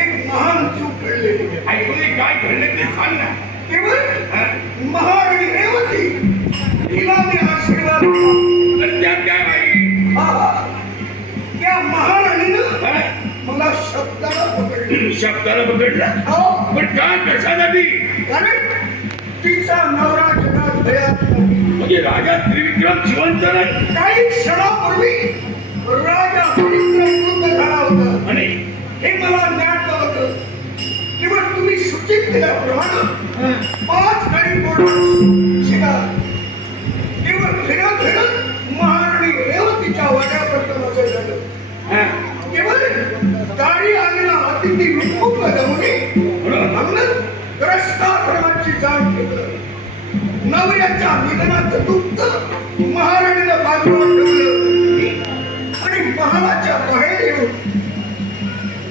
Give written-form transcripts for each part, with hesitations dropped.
एक महान चूक घडलेली काय घडले ते सांग ना. केवळ महाराणी रेवती तिला मी आशीर्वाद त्यात काय माहिती? त्या महाराणीनं मला शब्दाला पकडले. शब्दाला पकडलं? पण काय कशासाठी? कारण तिचा नवरा जगात भयात नाही. म्हणजे राजा त्रिविक्रम जिवंत नाही? काही क्षणापूर्वी राजा त्रिविक्रम मृत झाला होता आणि हे मला ज्ञात होतं. केवळ तुम्ही सूचित केल्याप्रमाणे 5 गाडी पोटात शिका. केवळ फिरत फिरत महाराणी रेवतीच्या वाड्यापर्यंत माझं झालं. केवळ दारी आलेला अतिथी विमुख जमुने म्हणून रस्ताक्रमाची जाण ठेवलं. नवऱ्याच्या निधनाचं दुःख महाराणीनं बाजूला ठेवलं आणि महालाच्या बाहेर येऊन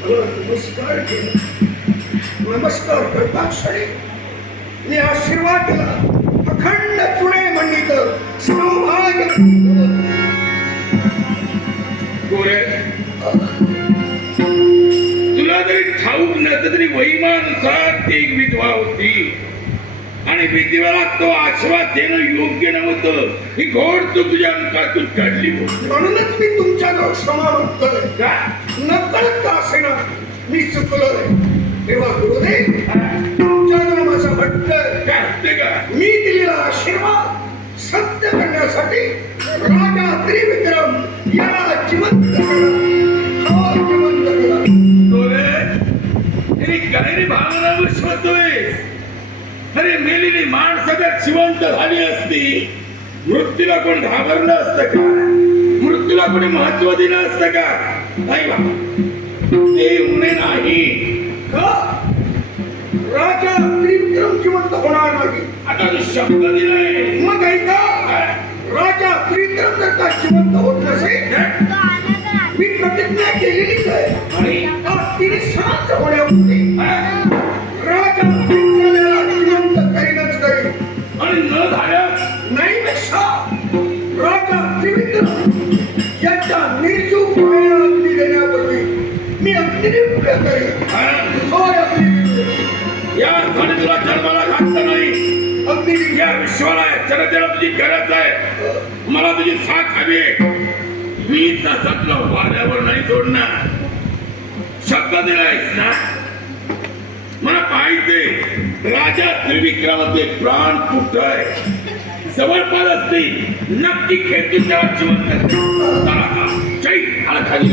नमस्कार केला. नमस्कार करता क्षणी मी आशीर्वाद दिला. अखंड चुणे मंडित सौभाग्य गोरे, तुला जरी ठाऊक नसतं तरी वैमानुसार ती एक विधवा होती आणि विधवेला तो आशीर्वाद देणं योग्य नव्हतं. ही घोड तू तुझ्या अंकातून काढली. म्हणूनच मी तुमच्याजवळ क्षमा मागतोय. का? नकळत का असेना मी चुकलोय. तेव्हा गुरुदेव तुमच्याजवळ माझा हट्ट काय हत्ते का? मी दिलेला आशीर्वाद सत्य करण्यासाठी राजा त्रिविक्रम याला जिवंत करा. जिवंत करा. गोरे, हिने गहिरी भावना विश्वतोय. अरे मेलेली माणसं जर जिवंत झाली असती, मृत्यूला कोण घाबरलं असतं का? मृत्यूला कोणी महत्व दिलं असतं का? नाही बाबा, ते उणे नाही. का? राजा त्रिविक्रम जिवंत होणार नाही आता तू शब्द दिलाय. मग ऐका, राजा त्रिविक्रम जर का जिवंत होत नसेल मी प्रतिज्ञा केलेलीच आहे आणि तिने शांत होण्यापूर्वी राजा त्रिविक्रमाला जिवंत करीनच करीन. आणि न झाल्यास नाही पेक्षा राजा त्रिविक्रम यांच्या निर्जीव पायाला अग्नी देण्यापूर्वी मी अग्निनिर्भय करेन. होय, अग्निनिर्भय. या साठी तुला जन्माला घातलं नाही. अग्नी या विश्वाला जनतेला तुझी गरज आहे. मला तुझी साथ हवी आहे. मी तसं तुला वाऱ्यावर नाही सोडणार. शब्द दिलायस ना? मला पाहिजे राजा त्रिविक्रमाचे प्राण कुठं आहे? जवळपास असते नक्की खेळून त्याला जिवंत जय आला खाली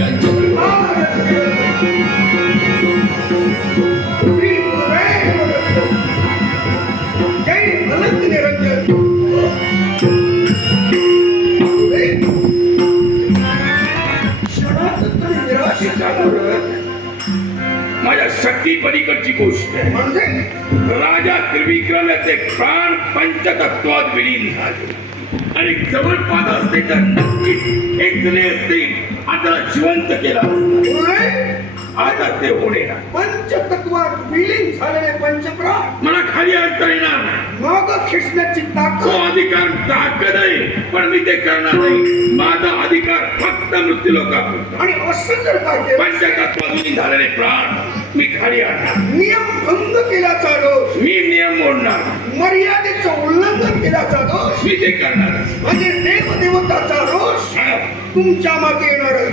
माझ्या शक्ती पलीकडची गोष्ट आहे. म्हणजे राजा त्रिविक्रमाचे प्राण पंचतत्वात विलीन झाले आणि जवळपास असते तर नक्की खेचले असते. आता जिवंत केला आता ते होणे ना. पंचतत्वात विलीन झालेले पंचप्राण मला खाली आणता येणार नाही. मग खेचण्याची तो ताकद अधिकार ताकद आहे पण मी ते करणार नाही. माझा अधिकार फक्त मृत्यू लोकांपुरता. आणि असं जर का केलं पंचतत्वात विलीन झालेले प्राण मी खाली आणणार. नियम भंग केल्याचा दोष, मी नियम मोडणार. मर्यादेचं उल्लंघन केल्याचा दोष मी ते करणार. म्हणजे देवदेवताचा रोष तुमच्या मागे येणार आहे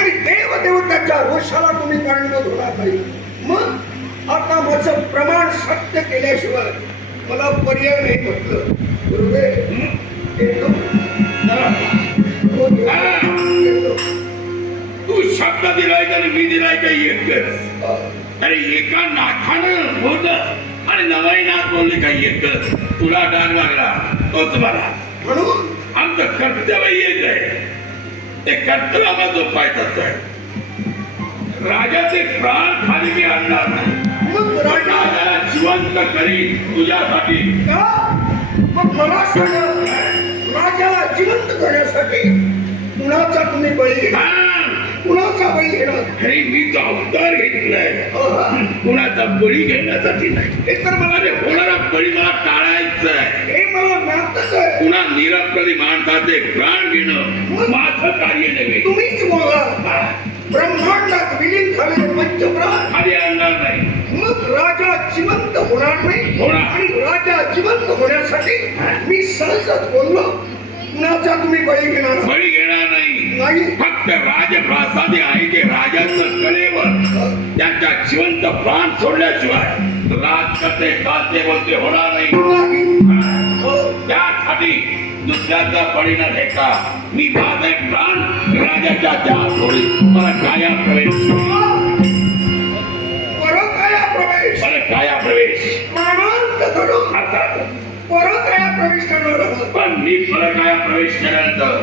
आणि देवदेवताच्या रोषाला तुम्ही कारणीभूत होणार नाही. मग आता माझं प्रमाण सत्य केल्याशिवाय मला पर्याय नाही म्हटलं. गुरुदेव येतो. तू शब्द दिलाय आणि मी दिलाय का एकच? अरे एका नाथानं होत आणि नवाई नाथ बोलले का एकच. तुला डाग लागला तोच मला. म्हणून आमचं कर्तव्य एक आहे. ते कर्तव्य आम्हाला जोपायचंच आहे. राजाचे प्राण खाली मी आणणार नाही. मग राजाला जिवंत करीन तुझ्यासाठी. का? मग मला सांगा जिवंत करण्यासाठी कुणाचा तुम्ही बळी घेणार? हा, कुणाचा बळी घेणार? अरे मी जो अवतार घेतलाय कुणाचा बळी घेण्यासाठी नाही. हे तर मला ते होणारा बळी मला टाळायचं आहे. हे मला ज्ञातच आहे. कुणा निरपराधी माणसाचे प्राण घेणं माझं कार्य नव्हे. तुम्हीच बोला. ब्रह्मांडात विलीन झालेले पंचप्राण खाली आणणार नाही. मग राजा जिवंत होणार नाही. होणार. आणि राजा जिवंत होण्यासाठी मी सहजच बोललो कुणाचा तुम्ही बळी घेणार? बळी घेणार नाही. नाही. फक्त राजप्रासादी आहे ते राजाचं कलेवर त्याच्या जिवंत प्राण सोडल्याशिवाय राजकथे चालते बोलते होणार नाही. नाही. हो. त्यासाठी दुसऱ्याचा बळी न घेता मी माझे प्राण राजाच्या त्या सोडील. मला काया प्रवेश. परकाया प्रवेश. मला काया प्रवेश प्राणांत धरून अर्थात. परकाया प्रवेश करणार आहोत. पण मी परकाया प्रवेश केल्यानंतर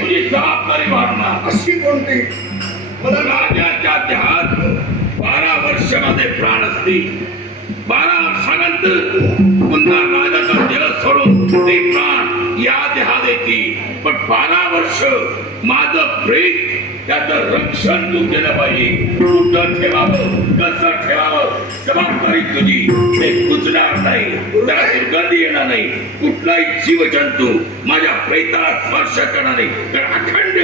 तुझी जबाबदारी वाढणार. अशी कोणती? मला राजाच्या देहात 12 वर्ष माझे प्राण असतील. 12 वर्षानंतर पुन्हा राजाचा देह सोडून ते प्राण या देहात येतील. पण 12 वर्ष माझं प्रेत त्याचं रक्षण तू केलं पाहिजे. कुठं ठेवावं, कसं ठेवावं, जबाबदारी तुझी. ते कुजणार नाही, त्याला दुर्गंधी येणार नाही. कुठलाही जीवजंतू माझ्या प्रेताला स्पर्श करणार नाही. तर अखंड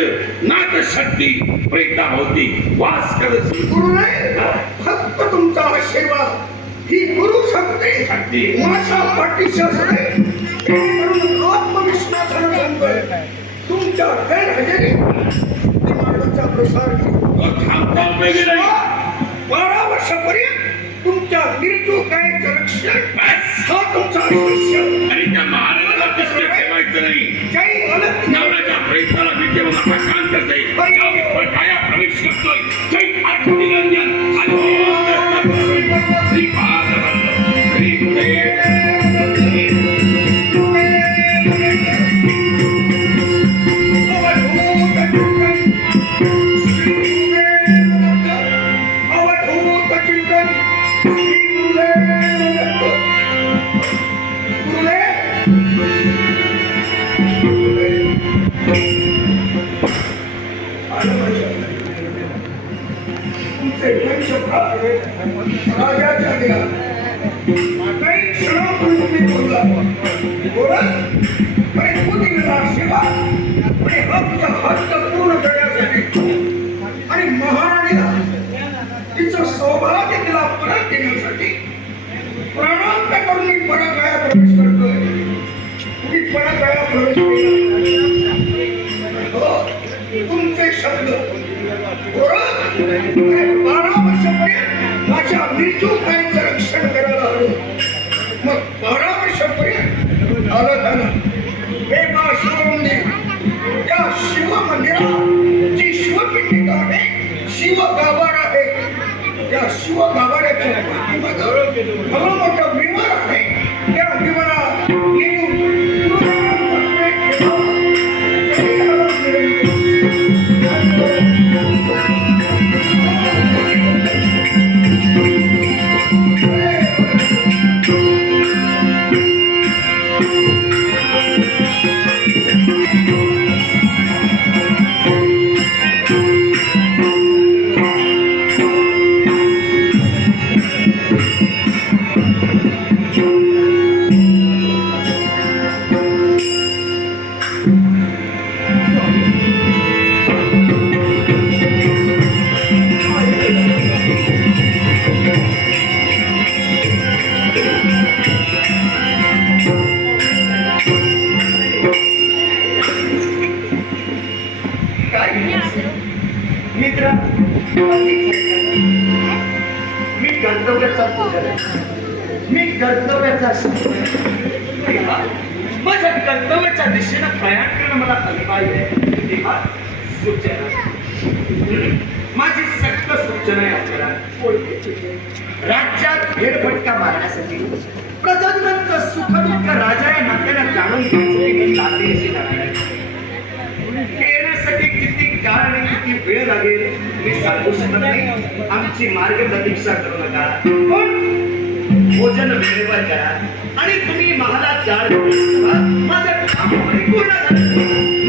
नागशक्ती प्रेताभोवती वास करत. गुरुने फक्त तुमचा आशीर्वाद ही गुरु शक्ती माझ्या पाठीशी असते. म्हणून आत्मविश्वासाने सांगतोय तुमच्या गैरहजेरीत मार्गाचा प्रसार थांबता उपयोगी नाही. 12 वर्षापर्यंत तुमच्या निर्जोगाईचं रक्षण हा तुमचा आयुष्य. आणि त्या महाराजाला दिसलं ठेवायचं नाही. काही अलग नवऱ्याच्या प्रयत्नाला मी केवळ अशांत जाईल. त्यामुळे काया प्रवेश करतोय. जय अर्थनिरंजन श्री पादवल्लभ श्री गुरुदेव. राजाच्या देहात काही क्षणापूर्वी तुम्ही बोलला बोला. अरे तू दिलेला आशीर्वाद आणि हक्क हक्क पूर्ण करण्यासाठी आणि महाराणीला तिचं सौभाग्य तिला परत देण्यासाठी प्राणांत करून मी परकाया प्रवेश करतोय. तुम्ही परकाया प्रवेश केला. हो, तुमचे शब्द अरे 12 वर्षापर्यंत माझ्या निर्जोगाईचं रक्षण करायला हवं. मग 12 वर्षापर्यंत आलं झालं. हे मा शिवमंदिर त्या शिवमंदिरात जी शिवपिंडिका आहे, शिवगाभार आहे. त्या शिवगाभाऱ्याच्या पाठीमागं भलं मोठं विवर आहे. त्या विवरात येऊन मित्र मी कर्तव्याचा माझ्या कर्तव्याच्या दिशेनं प्रयाण करणं मला अनिवार्य आहे. माझी सक्त सूचना आहे आपल्याला. राज्यात फेरफटका मारण्यासाठी प्रजाजनांचं सुखदुःख राजा या नात्याला जाणून येण्यासाठी किती काळ आणि किती वेळ लागेल मी सांगू शकत नाही. आमची मार्ग प्रतीक्षा करू नका, पण भोजन वेळेवर करा आणि तुम्ही महालात जाल. माझं काम पूर्ण झालं.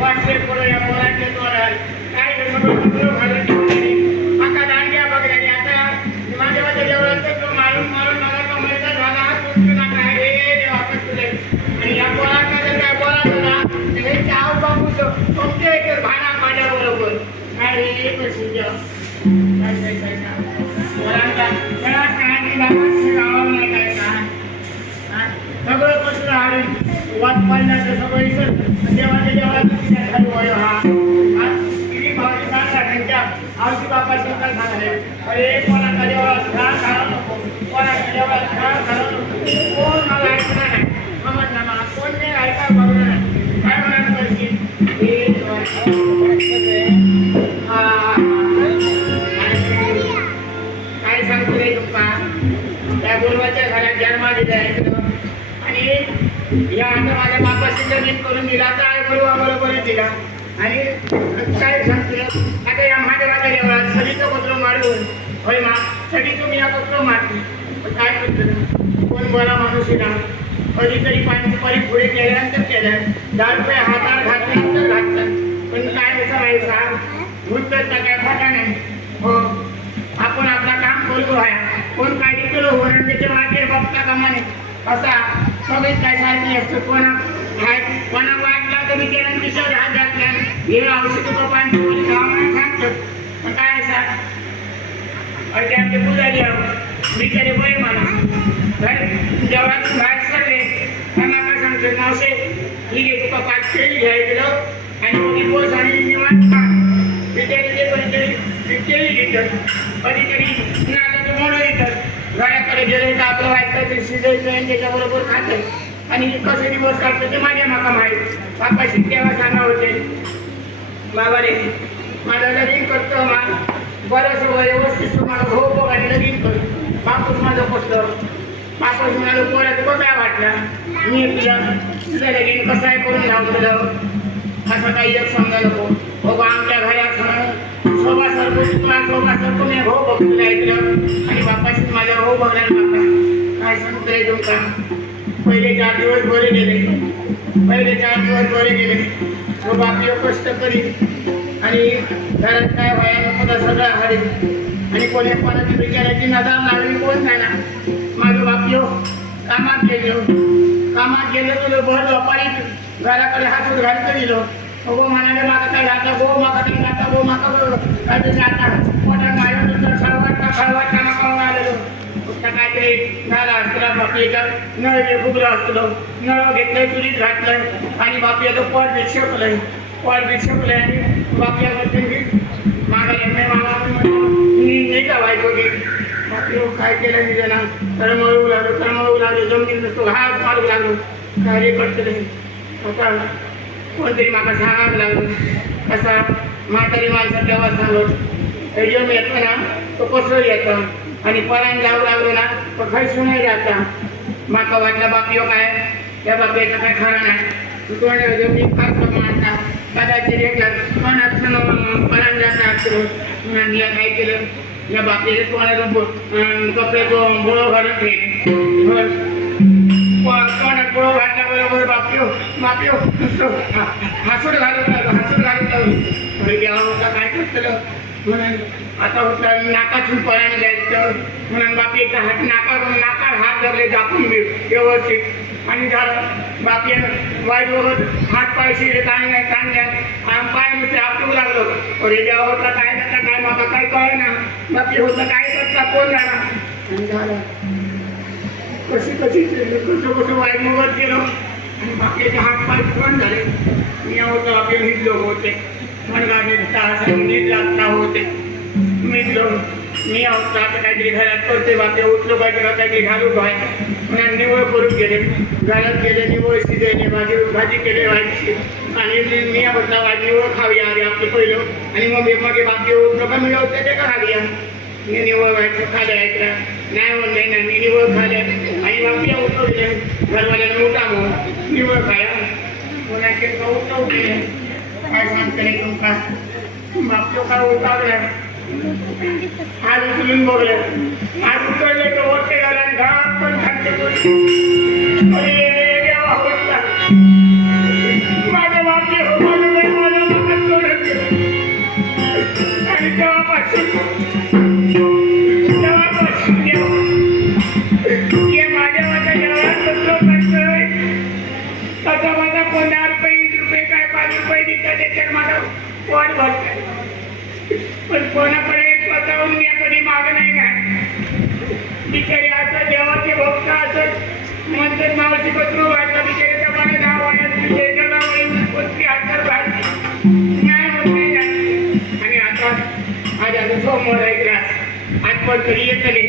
वाचले पुढे या पोरांचे तोरण काय हे सगळं घालून ठेवलेली आता दांड्या बघल्याने आता माझ्या माझ्या जेवढं तो मारून मारून मला तो मैदा झाला तुटू नका हे देवा आपण तुझे आणि या पोरांना जर काय बोलायचं ना हे चाव बाबू तुमचे एक भाडा माझ्या बरोबर काय हे कशी जेव सगळं कसं राहणे वाट पाहिल्याचं सगळं इसर देवाच्या देवाला खाली वयो हा किती भावनी सांगा त्यांच्या आवशी बापा शंकर सांगले अरे कोणाचा देवाला खेळा घालू नको कोणाच्या देवाला खेळा घालू नको कोण मला ऐकणार नाही समज ना मला कोण नाही ऐका बघणार नाही काय म्हणाल करशील काय सांगतो रे तुमका त्या गुरुवाच्या घरात जन्मा दिला आणि या आता माझ्या बापाशी जमीन करून दिला तर गुरुवा बरोबरच दिला आणि काय सांगतो आता या महादेवाच्या देवळात सगळीचं पत्र मारून होय मा सगळी तुम्ही या पत्र मारते पण काय करतो कोण बरा माणूस येणार कधीतरी पाणी परी पुढे केल्यानंतर केलं 10 रुपये हातात घातल्यानंतर घातलं पण काय करायचा वृत्त काय खोटा नाही हो आपण आपला काम करतो आहे कोण काही केलं वरंडीच्या मागे बघता कामाने असा सगळीच काय सारखी असतं कोणा वाटला तर मी त्याला विषय हात घातल्या हे औषध पाणी गावाला सांगतं पण काय असा अरे आमचे पुजारी बिचारे बरे माणूस घर जेवढा बाहेर सगळे त्यांना काय सांगतो मावशे ठीक आहे तुका 5 केळी घ्यायचं आणि मग बोस आणि निवांत खा बिचारी ते कधीतरी केळी घेतात कधीतरी नाल्याचं मोडं येतात घराकडे गेले तर आपलं वाटतं शिजायचं आणि त्याच्याबरोबर खातं आणि कसं दिवस काढतं ते माझ्या माका माहीत बापाशी तेव्हा सांगा होते बाबा रे माझं लगीन करतो मा बरंच व्यवस्थित तुम्हाला भाऊ बघायला लगीन कर बापूस माझं पोचलं बापूस म्हणालो पोराचं बघा वाटला मी तुझं लगीन कसं आहे करून लावलं असं काही एक समजा नको बाबा आमच्या घरात शोभा सरको मी भाऊ बघतो ऐकलं आणि बापाशी माझ्या भाऊ बघायला लागला काय सांगतोय तुमका पहिले 4 दिवस बरे गेले तो बापी कष्ट करी आणि घरात काय व्हायला नको सगळं हरी आणि कोणाची बिचाराची नजर लागली कोण नाही ना माझं बापी कामात गेलो तुला भर दुपारी घराकडे हातून घालतं दिलो गो म्हणाले माका काय जाता गो माका काय जाता पोटात माझ्या खळवाट नका आलेलो काहीतरी झाला असतं बापीचा नळ फुगलं असतं नळ घेतलंय चुलीत घातलं आणि बापी आता पोट विक्षेपलंय आणि बापी मागा मी नाही का व्हायचो की बापी काय केलं मी जण तळमळू लागलो जमिनीत नसतो घास मारू लागलो काय करतो नाही आता कोणतरी माका सांगावं लागलं कसा म्हातारी माणसं तेव्हा सांगत रेडिओ येतो ना तो कसं येतं आणि परान जाऊ लागलो ना तो खैसून नाही जाता माका वाटला बापीओ काय त्या बापीचा काय खरं नाही तू मी खास मानता कदाचित एकला पण परान जाता असतो काय केलं या बापीने कोणाला कपडे तो बोळो घालून ठेवले कोणात बोळो घातल्याबरोबर बापीओ हसूड घालून काय करतलं म्हणून आता होतं नाकातून पळायला जायचं म्हणून बापीचा हात नाकात हात धरले दाखवून व्यवस्थित आणि झालं बापी वाईट बघत हात पाय शिरे ताणल्या पाय नुसते आपटू लागलो अरे जेव्हा होता काय करता काय माका काय कळ ना बापी होतं काय करता कोण झाला आणि झालं कसं वाईट बघत गेलो आणि बापीचे हात पाय कोण झाले मी होतं आपले निघलो होते मनगा नीट लागता होते मी आता काहीतरी घरात करते बापे उठलो काहीतरी घालू बाय म्हणून निवळ करून गेले घरात गेले निवळ शिजवले भाजी केले व्हायची आणि मी म्हटलं निवळ खाऊया अरे आपले पहिलं आणि मग बापे उठलो का मिळवते ते का खाऊया मी निवळ व्हायचं खाल्या ऐकलं नाही म्हणले ना मी निवळ खाल्या आणि बापी उठवले घरवाल्याने उठा मग निवळ खाया कोणाचे उठवले काय सांगते नाही तुमका बापलो काय उठावलं आज उचलून बघले आज उचलले तर ओटे घाला आणि घरात पण खाते अरे देवा होता माझ्या बापले त्याच्यात माझा पोट भरत पण कोणाकडे स्वतःहून मी कधी माग नाही ना बिचारे असं देवाचे भक्त असत म्हणतात मावशी पत्र वाटतं बिचाऱ्याचा मला नाव आहे हातात घालते नाही होत नाही ना आणि आता आज अजून सोमवार आहे क्लास आज पण तरी येतले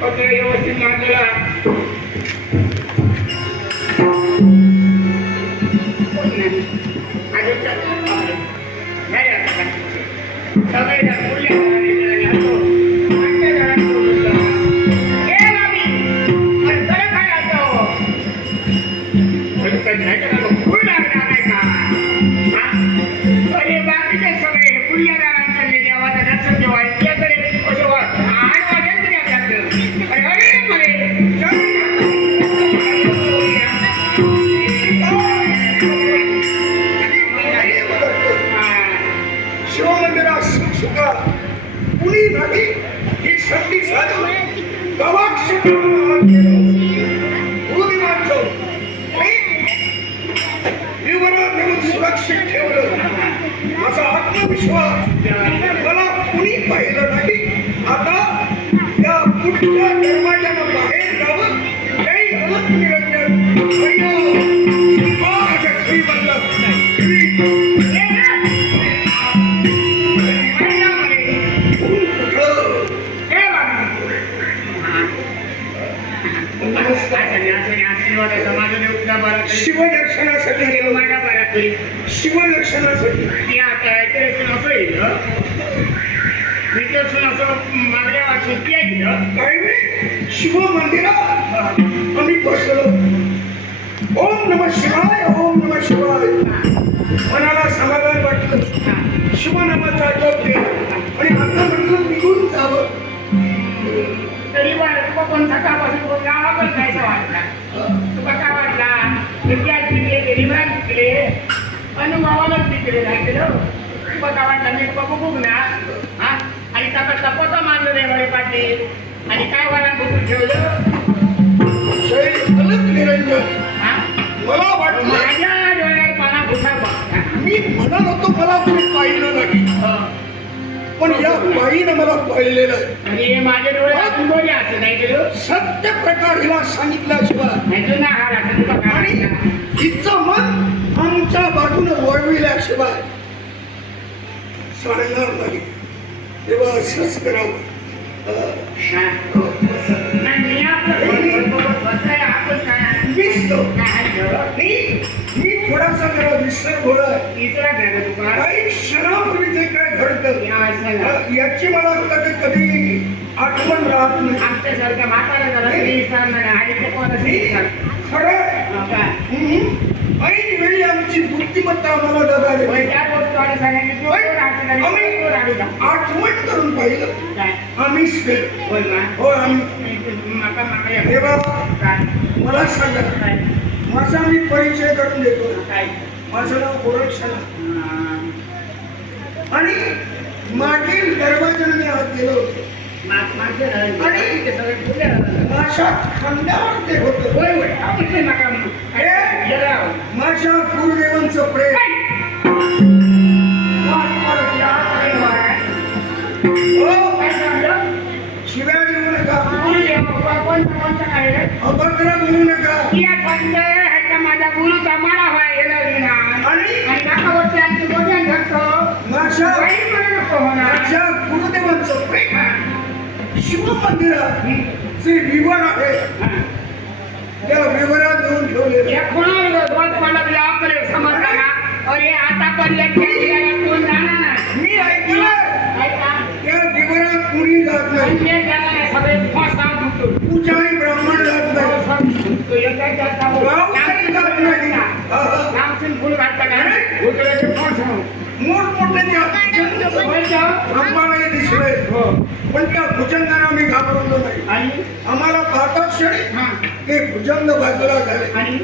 पत्र व्यवस्थित मारलेला शिवमंदिरात शिक्षका कुणी नाही ही संधी झाली गवाक्ष विवरात नेऊन सुरक्षित ठेवलं माझा आत्मविश्वास मला कुणी पाहिलं नाही आता या पुढच्या दरवाजानं बाहेर जावं काही अलग निरंजन शिवदर्शनासाठी गेलो माझ्या बऱ्यापैकी शिवदर्शनासाठी मी आता असं येईल विद्यार्थी असं मागल्या सुट्टी आहे काय नाही शिव मंदिरात आम्ही बसलो ओम नमः शिवाय ओम नमः शिवाय मनाला समाधान वाटलं शिवनामाचा जप केला आणि आता म्हटलं निघून जावं तरी तुका पण सकाळपासून गावाकडे जायचं वाटला तुका काय वाटला विद्यार्थी शिकले गरीबात शिकले अनुभवालाच शिकले नाही केलं तुका काय वाटला मी तुका बघू ना हा आणि त्याचा टपाचा मानलं नाही वडे पाटील आणि काय वाला बघून ठेवलं अलग निरंजन हा मला वाटलं माझ्या डोळ्यात मला भुसा बघ मी म्हणत होतो मला कोणी पाहिलं नाही पण या बाईनं मला पाहिलेलं आणि हे माझ्या डोळ्यात बोले असं नाही केलं सत्य प्रकार हिला सांगितल्याशिवाय नाही ना हा असं तुका काय आणि वाटलं? हिचं मन आमच्या बाजूने वळविल्याशिवाय सांगणार नाही तेव्हा असंच करावं हा. नाही, मी आपलं बरोबर बसायला आपण काय दिसतो काय झालं? मी थोडासा जरा विसर होणार तिसरा घ्या तुका काही क्षणापूर्वी जे काय घडतं या असं याची मला कधी कधी आठवण राहत नाही आमच्यासारख्या म्हातारा जरा श्री सांगणार आणि ते कोणा श्री सांग खरं काय ऐन वेळी आमची बुद्धिमत्ता आम्हाला दगावली. होय, त्या गोष्टीवाले सांगायचे तू राहते आणि तू राहू द्या. आठवण करून पाहिलं काय आम्हीच केलं होय ना हो आम्ही माका या. हे बाबा काय मला सांगा काय माझा मी परिचय करून देतो काय माझं नाव गोरक्षणा हा. आणि मागील दरवाजाने मी आत गेलो होतो माझं आणि ते सगळे फुले राहतात. माझ्या खांद्यावर ते होतं होय होय आपण ते नका म्हणू. हे गेला आहो. माझ्या गुरुदेवांचं प्रेम काय? हो काय सांगलं? शिव्या देऊ नका गुरुदेव कोणता काय रे? अभद्र बोलू नका या छंद ह्याचा माझा गुरुचा मला व्हाय गेला विना आणि नका वरती आणखी बोलून धरतो माझ्या काही म्हणू नको होणार माझ्या गुरुदेवांचं प्रेम शिवमंदिरात जे विवर आहे त्या विवरात देऊन ठेवलेलं या कोणाला दोन मला तुला आपले समजला ना और ये आता पण याला कोण जाणार नाही मी ऐकलं ऐका त्या विवरात कुणी जात नाही म्हणजे त्याला सगळे फसा धुतो पूजारी ब्राह्मण जात नाही तो एका जाता गावकरी जात नाही नामसिंग फुल घातला का उतरायचे फसा मोठमोठे आम्हाला दिसले हो पण त्या भुजंगांना मी घाबरलो नाही आणि आम्हाला पाहताच क्षणी हा ते भुजंग बाजूला झाले आणि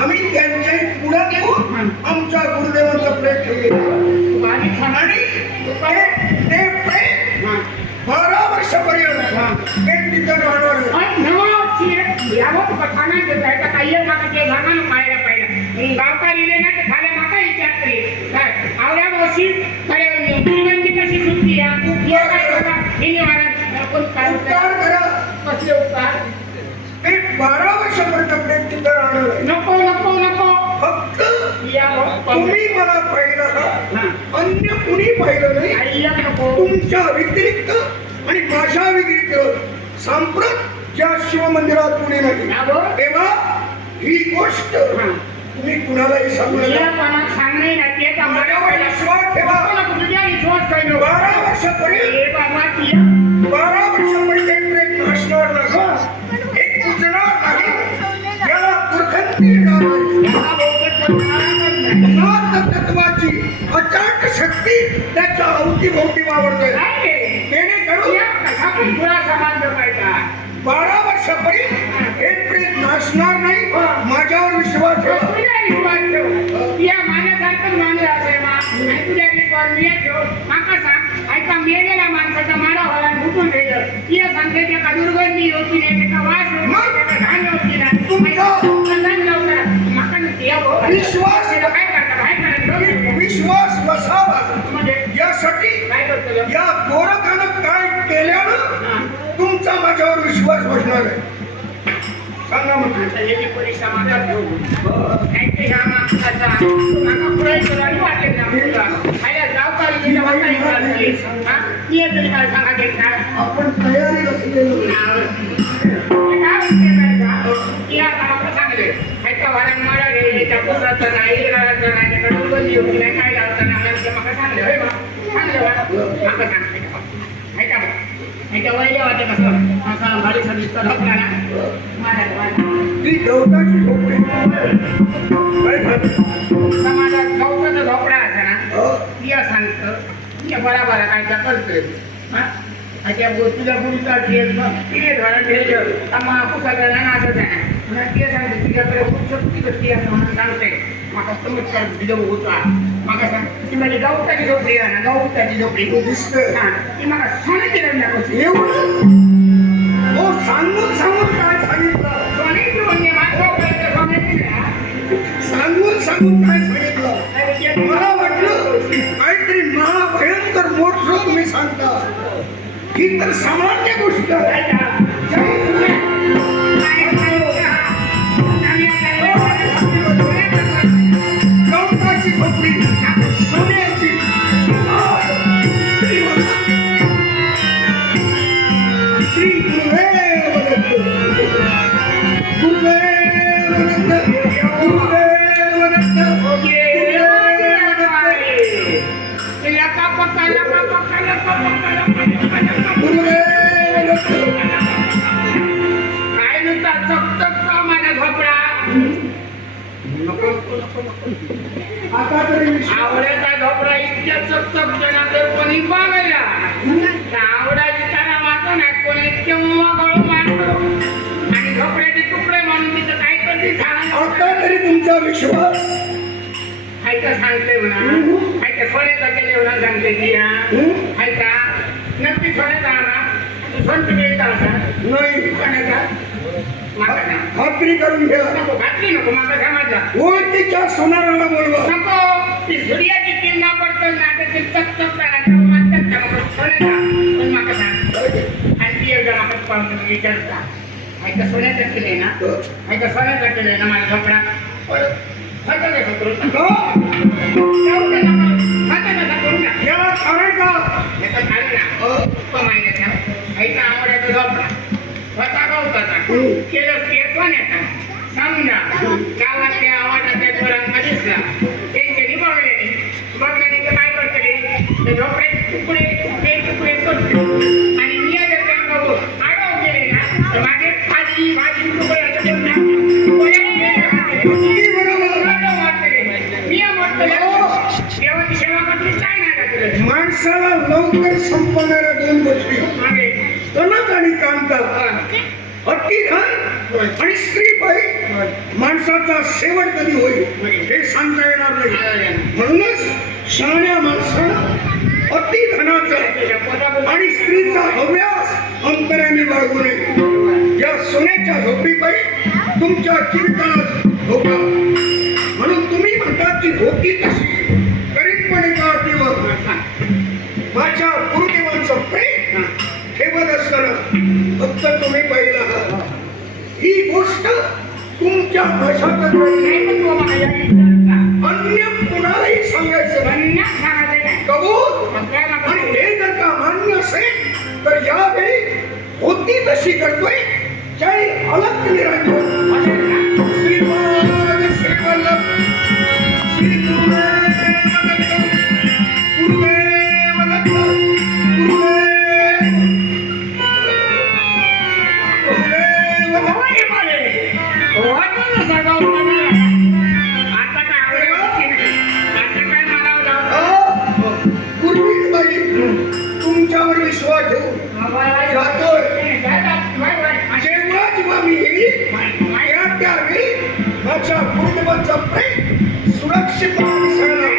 आम्ही त्यांचे पुढे घेऊन आमच्या गुरुदेवांचं प्रेम ठेवले आणि आणि ते प्रेम हा 12 वर्षापर्यंत ते तिथं राहणार आहे. आणि नवा यावं कथा नाही देत आहे का काही माका ते जागा पाहायला पाहिजे गावका लिहिले ना ते खाल्या माका विचारते काय देवाची अरे दुर्गंधी कशी सुटली या हे काय बघा हे निवारण आपण काय उपकार करा. कसले उपकार ते 12 वर्षापर्यंत प्रेम तिथं राहणार आहे. नको नको नको फक्त या मग तुम्ही मला पाहिलं हा. अन्य कुणी पाहिलं नाही. आई या नको तुमच्या व्यतिरिक्त आणि माझ्या व्यतिरिक्त सांप्रत ज्या शिवमंदिरात कुणी नाही यावं. तेव्हा ही गोष्ट हा. तुम्ही कुणालाही सांगू या नका. कोणाला सांगणे ना ते का माझ्यावर विश्वास ठेवा. तुझ्या विश्वास काय नको 12 वर्षापर्यंत हे बाबा तिया 12 वर्षापर्यंत एक प्रेम नाशणार नाही, एक कुजणार नाही, याला दुर्गंधी येणार नाही. या बहुतेक कोणालाच नाही. नाथ तत्वाची अचाट शक्ती त्याच्या अवतीभोवती वावरतोय. काय रे? जेणेकरून या कसा पण पुरा समाज जपायचा 12 वर्षापर्यंत हे प्रेम नाशणार नाही. माझ्यावर विश्वास ठेवा. तुझ्या विश्वास ठेव या माझ्यासारखंच माणूस असेल मा आणि तुझ्या विश्वास मी ठेव माका सांग ऐका मेलेल्या माणसाचा मारा व्हायला फुटून ठेवलं या सांगते त्याचा दुर्गंधी होती नाही त्याचा वास होती नाही, त्याचा घाण होती नाही माका यावं विश्वास काय करता काय करत विश्वास बसावा म्हणजे यासाठी काय करतो या गोरखानं काय केल्यानं तुमचा माझ्यावर विश्वास बसणार आहे. सांगा म्हणजे आता हे जी परीक्षा माझ्या ठेवू काय ते ह्या माणसाचा माका पुढे करायला वाटेल ना मुलगा आया गावकारी तिच्या वाटाई काढली हा ती तरी काय सांगा ते काय आपण तयारी असलेलो ती गवताची झोपडी काय झालं? बराबर काय करतोय त्या तुझ्या गुरुचा तिने धरण ठेवलं आम्हा पुस्तकाला नाचत आहे ते सांगते तुझ्याकडे शक्ती कशी असं म्हणून सांगते माका चमत्कार तुझं होता माका सांग ती माझी गवताची झोपडी आहे ना गवताची झोपडी तू दिसतोय. हा ती माका सोन्याची रंगा कशी एवढं हो सांगून सांगून काय सांगितलं सोन्याची म्हणजे माझं सोन्याची नाही सांगून सांगून काय सांगितलं मला वाटलं काहीतरी महाभयंकर मोठं तुम्ही सांगता. ही तर सामान्य गोष्ट आहे. गवताची झोपडी सोन्याची श्री गुरुदेव दत्त. गुरुदेव दत्त. गुरुदेव दत्त. गुरुदेव दत्त. काय नुसता चकचकता माझ्या झोपडा नको नको नको नको आता तरी विश्वास आवड्याचा झोपडा इतक्या चकचकतो ना तर कोणी बघायला आवडा विचारा मारतो ना कोणी केव्हा गळू मारतो आणि झोपड्याचे तुकडे म्हणून तिथं काय कधी आता तरी तुमचा विश्वास ऐका सांगते म्हणा ऐका सोन्याचा केले म्हणा सांगते की ऐका नक्की सोन्याचा आणा तू संत मिळता असा नाही. सोन्याचा माका सांग खात्री करून घ्या. नको घातली नको माका समजला ओळखीच्या सोनाराला बोलवा. नको ती सूर्याची किरणा पडतो ना तर ते चकचक करायचं म्हणतात ना मग सोन्याचा पण माका सांग आणखी एकदा माका पाहून विचारता ऐका सोन्याचा केले ना ऐका सोन्याचा केले ना माझा झोपडा परत हाताचा झोपडू का? हाताचा करून टाक याला कारण का? याचा कारण ना कमायला ऐका आवडायचा झोपडा स्वतः गवताचा केलं ते सोन्याचा समजा गावातल्या आवाजाच्या जोरांना दिसला त्यांच्यानी बघण्याने ते काय करतले ते झोपडे तुकडे तुकडे तुकडे करते आणि मी जर त्यांना आडव गेले ना तर माझे भाजी भाजी तुकडे अगदी बरोबर. देवाची सेवा करते काय नाही करत माणसाला लवकर संपवणाऱ्या दोन गोष्टी मागे कनक आणि कांता. अतिधन आणि स्त्रीपायी माणसाचा शेवट कधी होईल हे सांगता येणार नाही. म्हणूनच शहाण्या माणसानं अतिधनाचा आणि स्त्रीचा हव्यास अंतराने बाळगू नये. या सोन्याच्या झोपडीपायी तुमच्या जीविताला धोका. म्हणून तुम्ही म्हणता की होती तशी करीत पण एका अटीवर तुमच्या भाषातच नाही पण तू मला या विचारता. अन्य कुणालाही सांगायचं नाही. अन्य सांगायचं नाही. कबूल. मग काय मागं? आणि हे जर का मान्य असेल तर यावेळी होती तशी करतोय. जय अलग निरंजन. असेल ना? श्रीपाद श्रीवल्लभ श्री गुरुदेव दत्त गुरुदेव दत्त गुरुदेव दत्त. होय मारे. होतं ना सगळं होतं ना. आता काय आवडलं की नाही? आता काय मारावं जावं? गुरुबाई तुमच्यावर विश्वास ठेवू जातोय. जेव्हा जेव्हा मी येईल त्यावेळी माझ्या कुटुंबाचा प्रेम सुरक्षित तुम्हाला करणार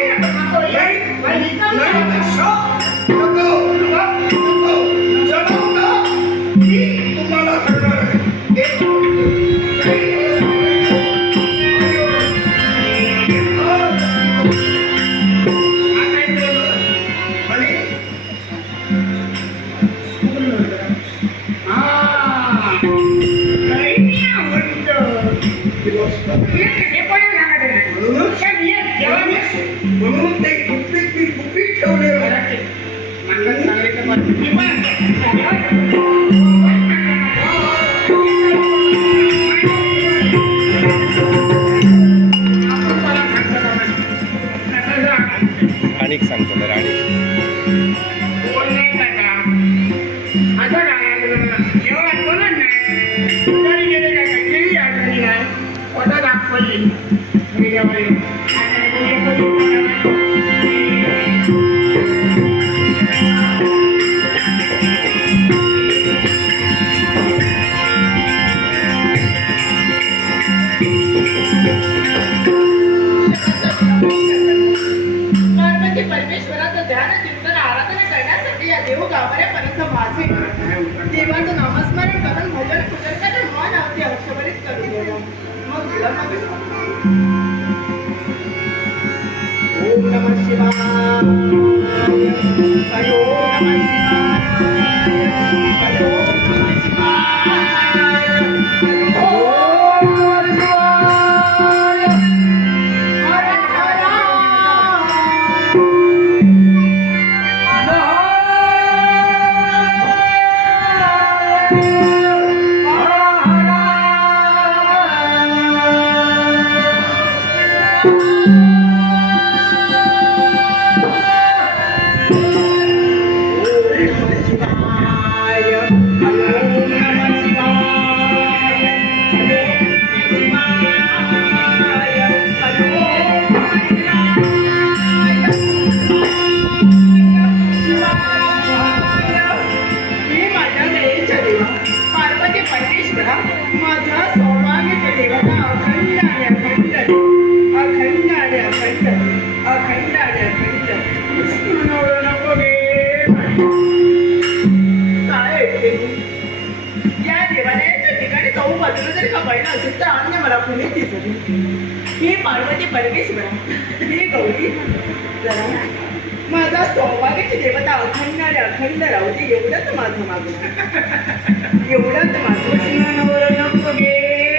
आणि म्हणून ते गुपित मी गुपित ठेवलेलं आहे. आणिक सांगतो तर आणिक पार्वती परमेश्वराचं ध्यान चिंतन आराधना करण्यासाठी या देव गाभाऱ्यापर्यंत माझे देवाचं नामस्मरण करून भजन पूजन करून मन अवधी हर्षभरीत करून देणं. मग तुला ओम नमः शिवाय हरि ओम नमः शिवाय हरि ओम नमः शिवाय हरि ओम नमः शिवाय हर हर पार्वती परमेश्वरा माझा सौभाग्य देवता अखंड आणि अखंड अखंड आणि अखंड अखंड आणि अखंड म्हणून नको गे. काय ऐकते तू? या देवालयाच्या ठिकाणी जाऊ बाजूला जर का पाहिलं असेल तर अन्य मला कुणी दिसत ही पार्वती परमेश्वरा ही गौरी जरा माझा सौभाग्याची देवता अखंड आणि अखंड राहू दे एवढंच माझं मागणं एवढंच माझं म्हणून नको गे.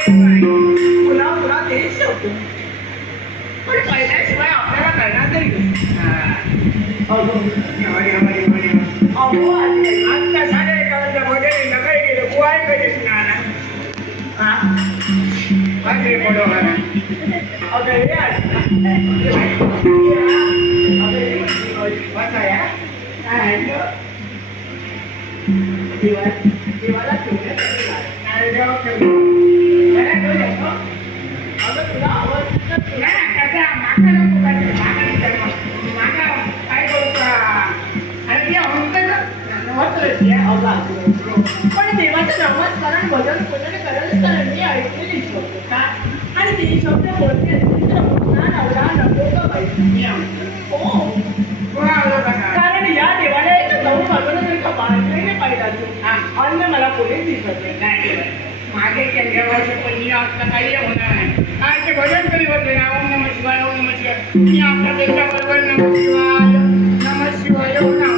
पुन्हा पुन्हा तेच शब्द पण पहिल्याशिवाय आपल्याला करणार तरी अहो आजी आता सारे एकाच्या मध्ये नका गेलं बुवाय कधीच ना माझे बरोबर अगं हे बसाया देवाला ठेवण्यासाठी अरे देवा अगं तुला आवाज माका नको माका काय करू का अरे ते पण देवाचं नामस्मरण भजन पूजन करत मी ऐकलेली शब्द का आणि ते शब्द बोलते असतील तर पुन्हा नवरा नको का बाई हो कारण या देवालयाच्या जाऊन बाजूला जर का बाळगलेले पाहिजे असेल अन्न मला कोणी दिसत नाही मागे केंद्र वर्ष पण मी आता काही होणार नाही काय ते भजन करी होते ना ओम नमः शिवाय ओम नमः शिवाय मी आपल्या त्यांच्याबरोबर नमः शिवाय होणार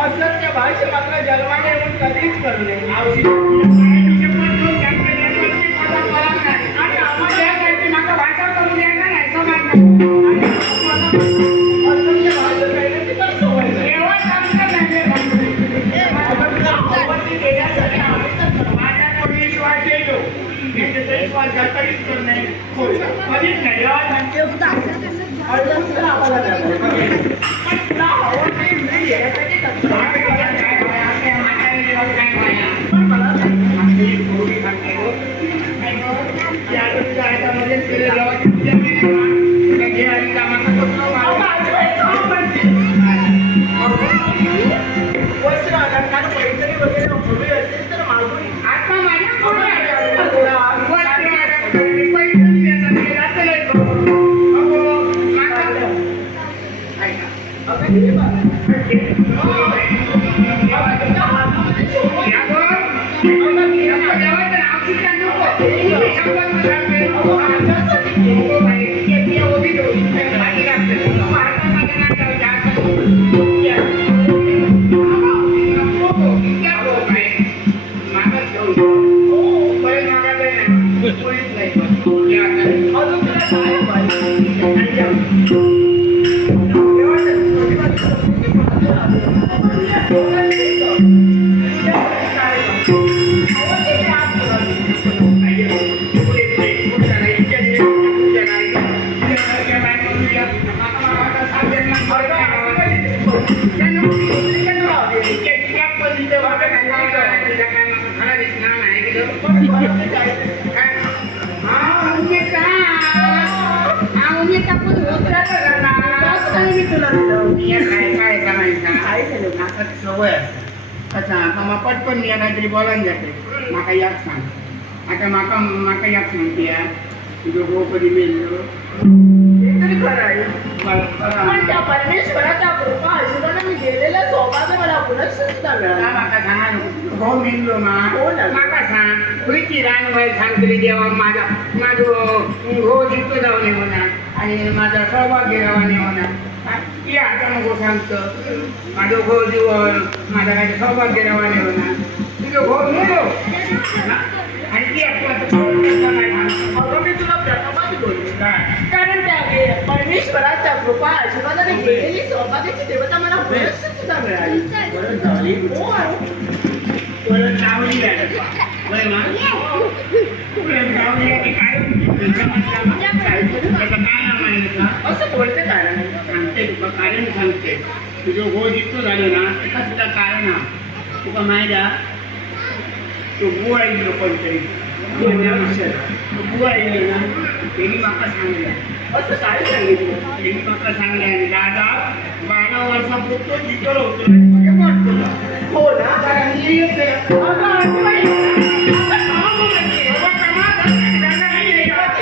असत्य तुमच्या भाषे मात्र जन्माने येऊन कधीच करू नये मावशी, माहितीचे पण दोन चांगले जन्माचे मला कळलं नाही. आणि आम्हाला या काहीतरी नका भाषा करून द्यायला नाही, समजलं? आणि असंख्य भाषे करण्याची तर सवय नाही. एवढं चांगलं नाही रे बापरे. आवडती देण्यासाठी आम्ही तर करतो. माझ्या कोणी विश्वास येतो. याचे तर विश्वास घातकीच करू नये. कधीच नाही. अडचण सुद्धा आम्हाला द्यावं. पण तुला आवडते मी घेण्यासाठी करतो. पण मला वस्त्र अलंकार पैठणी वगैरे हवी असेल तर मागून अगं हे बघ. तुमच्या हातामध्ये शोभून अजून तुला काय पाहिजे? सवय अच्छा आता पटकन मी काहीतरी बोलायला जाते माका याक सांग आता माका याक सांगते तुझं गो कधी मेलो हे तरी खरं आहे. पण त्या परमेश्वराच्या कृपा आशीर्वादाने मी गेलेल्या सौभाग्य मला पुनश्च सुद्धा मिळाला. माका सांगा नको हो मेलो हो ना. माका सांग तुझी रानवाई सांगतली देवा माझं हो जितो जाऊ नये म्हणा आणि माझा सौभाग्य रावाने म्हणा ती आता नको सांगतं माझं घो जीवन माझा काही सौभाग्य रावाने म्हणा तुझं घो मेलो आणि ती अगं मी तुला प्रथमच बोलले कारण त्या परमेश्वराच्या कृपा आशीर्वादाने गेलेली सौभाग्याची देवता मला पुनश्च सुद्धा मिळाली. परत जावली हो परत जावली काय नाव आहे का असं बोलते कारण सांगते तुका कारण सांगते तुझं हो जितकं झालं ना त्याचा सुद्धा कारण हा तुका माहिती तो बुवा येईल कोणतरी तो बुवा येईल ना त्यांनी माका सांगलं असं काय सांगितलं. त्यांनी माका सांगले दादा 12 वर्षापूर्वी जितकं होतो म्हणजे वाटतो हो ना. अगं आठवणी.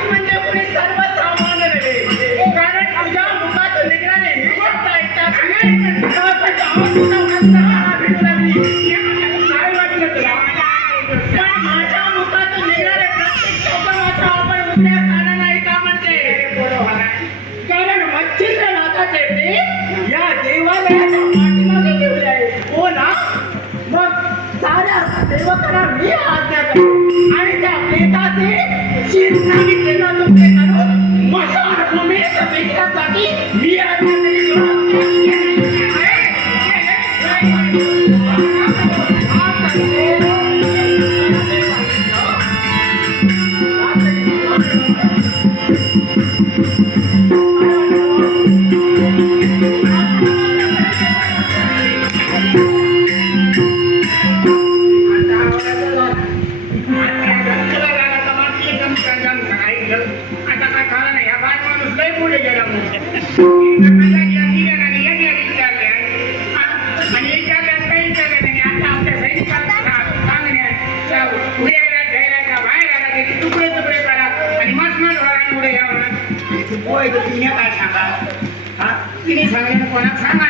म्हणजे कुणी सर्वसामान्य नव्हे. कारण तुझ्या मुखात निघणारे निशब्द ऐकतात. काय वाटलं तुला पण माझ्या मुखात निघणारे प्रत्येक शब्दाचा आपण उद्या कारण आहे का म्हणते. कारण मच्छिंद्रनाथाचे ते या देवालयाच्या पाठीमागे ठेवले आहे. हो ना. मग साऱ्या सेवकांना मी आज्ञा करतो आणि त्या प्रेताचे शिरसावी केलं तुमचे करून मशानभूमीत भेटण्यासाठी मी आज्ञा आता काय खरं नाही ह्या बाय माणूस लय पुढे गेला आणि विचारल्यात काही विचारलं नाही आता आमच्या सैनिकांना सांगण्यात बाहेर आला की तुकडे तुकडे करा आणि मसमस घरांपुढे यावं आणि तू पोय तर तुम्ही काय सांगा हा तिने सांगण्यानं कोणाक सांगा